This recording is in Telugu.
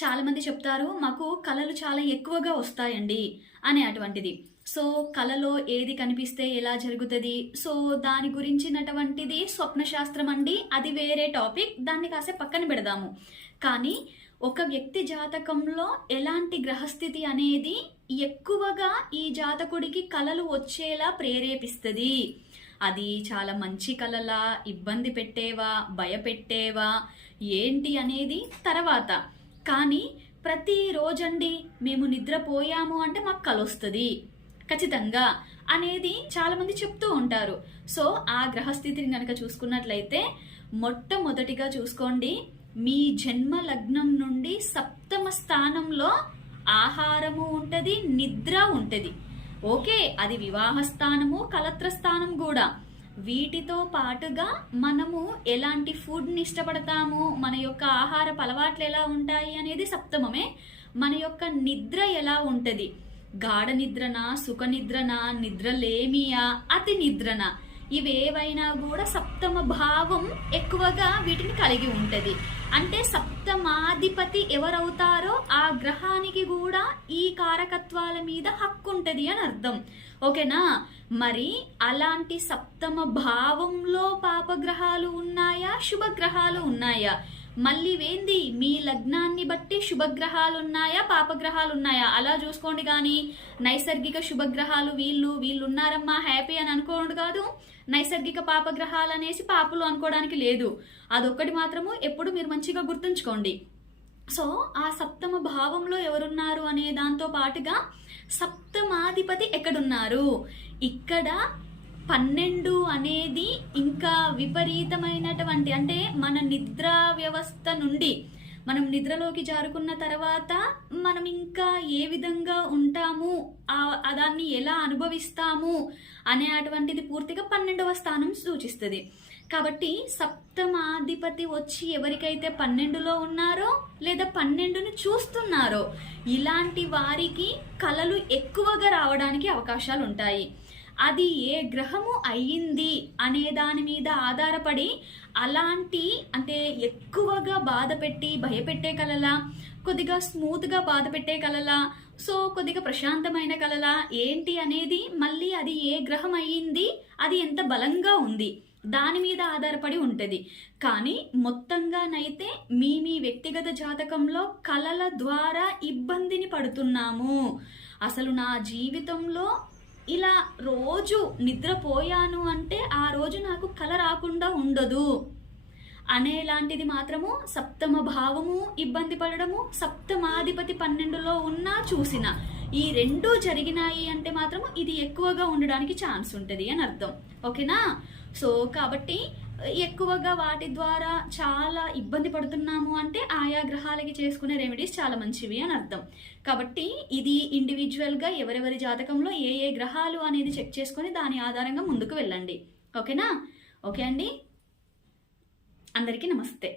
చాలా మంది చెప్తారు మాకు కళలు చాలా ఎక్కువగా వస్తాయండి అని అటువంటిది. సో కళలో ఏది కనిపిస్తే ఎలా జరుగుతుంది, సో దాని గురించినటువంటిది స్వప్న శాస్త్రం అండి. అది వేరే టాపిక్, దాన్ని కాసేపు పక్కన పెడదాము. కానీ ఒక వ్యక్తి జాతకంలో ఎలాంటి గ్రహస్థితి అనేది ఎక్కువగా ఈ జాతకుడికి కళలు వచ్చేలా ప్రేరేపిస్తుంది. అది చాలా మంచి కళలా, ఇబ్బంది పెట్టేవా, భయపెట్టేవా ఏంటి అనేది తర్వాత. కానీ ప్రతిరోజండి మేము నిద్రపోయాము అంటే మాకు కల వస్తుంది ఖచ్చితంగా అనేది చాలా మంది చెప్తూ ఉంటారు. సో ఆ గ్రహస్థితిని కనుక చూసుకున్నట్లయితే మొట్టమొదటిగా చూసుకోండి, మీ జన్మ లగ్నం నుండి సప్తమ స్థానంలో ఆహారము ఉంటది, నిద్ర ఉంటది. ఓకే, అది వివాహ స్థానము, కలత్ర స్థానం కూడా. వీటితో పాటుగా మనము ఎలాంటి ఫుడ్ని ఇష్టపడతాము, మన యొక్క ఆహారపు అలవాట్లు ఎలా ఉంటాయి అనేది సప్తమమే. మన యొక్క నిద్ర ఎలా ఉంటది, గాఢ నిద్రనా, సుఖ నిద్రనా, నిద్రలేమియా, అతి నిద్రనా, ఇవేవైనా కూడా సప్తమ భావం ఎక్కువగా వీటిని కలిగి ఉంటది. అంటే సప్తమాధిపతి ఎవరవుతారో ఆ గ్రహానికి కూడా ఈ కారకత్వాల మీద హక్కు ఉంటది అని అర్థం. ఓకేనా? మరి అలాంటి సప్తమ భావంలో పాపగ్రహాలు ఉన్నాయా, శుభగ్రహాలు ఉన్నాయా? మళ్ళీ వేంది, మీ లగ్నాన్ని బట్టి శుభగ్రహాలు ఉన్నాయా, పాపగ్రహాలు ఉన్నాయా అలా చూసుకోండి. కానీ నైసర్గిక శుభగ్రహాలు వీళ్ళు ఉన్నారమ్మా హ్యాపీ అని అనుకోండి కాదు, నైసర్గిక పాపగ్రహాలు అనేసి పాపులు అనుకోవడానికి లేదు. అదొక్కటి మాత్రము ఎప్పుడు మీరు మంచిగా గుర్తుంచుకోండి. సో ఆ సప్తమ భావంలో ఎవరున్నారు అనే దాంతో పాటుగా సప్తమాధిపతి ఎక్కడున్నారు, ఇక్కడ 12 అనేది ఇంకా విపరీతమైనటువంటి, అంటే మన నిద్రా వ్యవస్థ నుండి మనం నిద్రలోకి జారుకున్న తర్వాత మనం ఇంకా ఏ విధంగా ఉంటాము, దాన్ని ఎలా అనుభవిస్తాము అనే అటువంటిది పూర్తిగా 12వ స్థానం సూచిస్తుంది. కాబట్టి సప్తమాధిపతి వచ్చి ఎవరికైతే 12లో ఉన్నారో లేదా 12ను చూస్తున్నారో ఇలాంటి వారికి కళలు ఎక్కువగా రావడానికి అవకాశాలు ఉంటాయి. అది ఏ గ్రహము అయ్యింది అనే దాని మీద ఆధారపడి అలాంటి, అంటే ఎక్కువగా బాధ పెట్టి భయపెట్టే కలలా, కొద్దిగా స్మూత్గా బాధ పెట్టే కలలా, సో కొద్దిగా ప్రశాంతమైన కలలా ఏంటి అనేది మళ్ళీ అది ఏ గ్రహం అయ్యింది, అది ఎంత బలంగా ఉంది దాని మీద ఆధారపడి ఉంటుంది. కానీ మొత్తంగానైతే మీ వ్యక్తిగత జాతకంలో కళల ద్వారా ఇబ్బందిని పడుతున్నాము, అసలు నా జీవితంలో ఇలా రోజు నిద్రపోయాను అంటే ఆ రోజు నాకు కల రాకుండా ఉండదు అనేలాంటిది మాత్రము సప్తమ భావము ఇబ్బంది పడడము, సప్తమాధిపతి 12లో ఉన్నా చూసిన ఈ రెండూ జరిగినాయి అంటే మాత్రము ఇది ఎక్కువగా ఉండడానికి ఛాన్స్ ఉంటుంది అని అర్థం. ఓకేనా? సో కాబట్టి ఎక్కువగా వాటి ద్వారా చాలా ఇబ్బంది పడుతున్నాము అంటే ఆయా గ్రహాలకి చేసుకునే రెమెడీస్ చాలా మంచివి అని అర్థం. కాబట్టి ఇది ఇండివిజువల్గా ఎవరెవరి జాతకంలో ఏ ఏ గ్రహాలు అనేది చెక్ చేసుకొని దాని ఆధారంగా ముందుకు వెళ్ళండి. ఓకేనా? ఓకే అండి, అందరికీ నమస్తే.